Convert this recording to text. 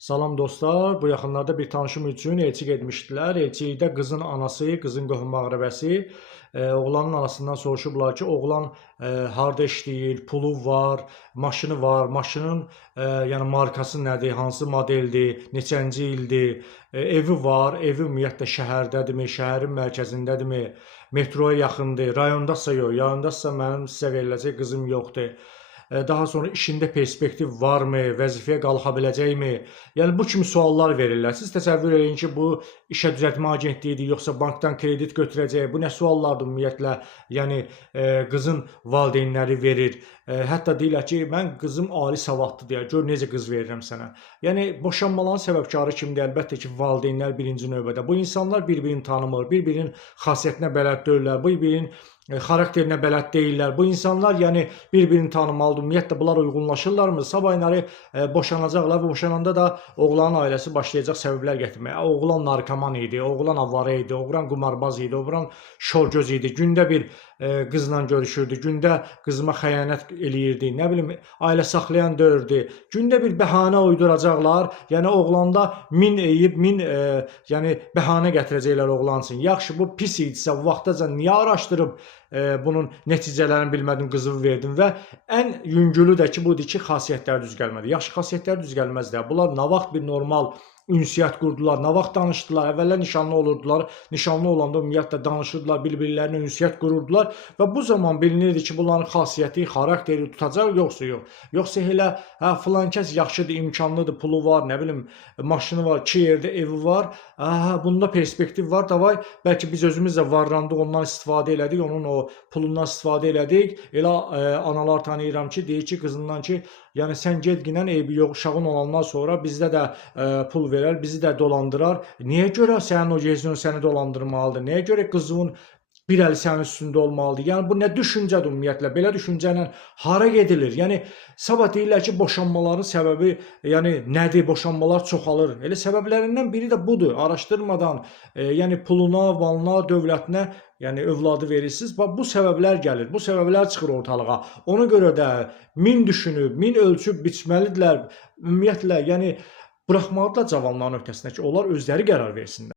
Salam dostlar, bu yaxınlarda bir tanışım üçün elçi getmişdilər. Elçilikdə qızın anası, qızın qohum-əqrəbəsi oğlanın anasından soruşublar ki, oğlan harda işləyir, pulu var, maşını var, maşının yəni markası nədir, hansı modeldir, neçənci ildir, evi var, evi ümumiyyətlə şəhərdədirmi, şəhərin mərkəzindədirmi, metroya yaxındır, rayondasa yox, rayondasa mənim sizə veriləcək qızım yoxdur. Daha sonra işində perspektiv varmı, vəzifəyə qalxa biləcəkmi? Yəni bu kimi suallar verirlər. Siz təsəvvür edin ki, bu işə düzəltmə agentliyidir, yoxsa bankdan kredit götürəcək? Bu nə suallardır ümumiyyətlə? Yəni qızın valideynləri verir. Hətta deyirlər ki, mən qızım ali savadlıdır deyə. Gör necə qız verirəm sənə. Yəni boşanmaların səbəbkarı kimdir? Əlbəttə ki, valideynlər birinci növbədə. Bu insanlar bir-birini tanımır, bir-birinin xasiyyətinə bələd deyirlər, bir-birinin xarakterinə bələd deyirlər. Bu insanlar yəni bir-birini tanımalıdır. Ümumiyyətlə bunlar uyğunlaşırlarmı? Sabahları boşanacaqlar. Boşananda da oğlanın ailəsi başlayacaq səbəblər gətirməyə. Oğlan narkoman idi, oğlan avara idi, oğlan qumarbaz idi, oğlan şorgöz idi. Gündə bir qızla görüşürdü, gündə qızıma xəyanət eləyirdi, nə bilim, ailə saxlayan döyürdü. Gündə bir bəhanə uyduracaqlar. Yəni oğlanda min eyib, min yəni bəhanə gətirəcəklər oğlan üçün. Yaxşı, bu pis idisə, bu vaxtacan niyə araşdırıb bunun nəticələrini bilmədim, qızımı verdim və ən yüngülü də ki, budur ki, xasiyyətlər düz gəlmədi. Yaxşı, xasiyyətlər düz gəlməz də. Bunlar nə vaxt bir normal ünsiyyət qurdular, nə vaxt danışdılar, əvvəllər nişanlı olurdular, nişanlı olanda ümumiyyətlə danışırdılar, bir-birlərinə ünsiyyət qururdular və bu zaman bilinirdi ki, bunların xasiyyəti, xarakteri tutacaq, yoxsa yox. Yoxsa elə, hə, filan kəs yaxşıdır, imkanlıdır, pulu var, nə bilim, maşını var, 2 yerdə evi var, hə, bunda perspektiv var, davay, bəlkə biz özümüz də varlandıq, ondan istifadə elədik, onun o pulundan istifadə elədik. Elə analar tanıyıram ki, deyir ki, qızından ki, yəni sən gedginən eybi yox, uşağın olandan sonra bizdə də pul verər, bizi də dolandırar. Niyə görə sənin o gezin səni dolandırmalıdır? Niyə görə qızının bir əli sənin üstündə olmalıdır? Yəni bu nə düşüncədir ümumiyyətlə? Belə düşüncə ilə hara gedilir? Yəni sabah deyirlər ki, boşanmaların səbəbi yəni nədir? Boşanmalar çoxalır. Elə səbəblərindən biri də budur. Araşdırmadan, yəni puluna, valına, dövlətinə, yəni övladı verirsiniz. Bax bu səbəblər gəlir. Bu səbəblər çıxır ortalığa. Ona görə də min düşünüb, min ölçüb biçməlidirlər. Ümumiyyətlə, yəni buraxmalıdırlar cavanların öhdəsinə ki, onlar özləri qərar versinlər.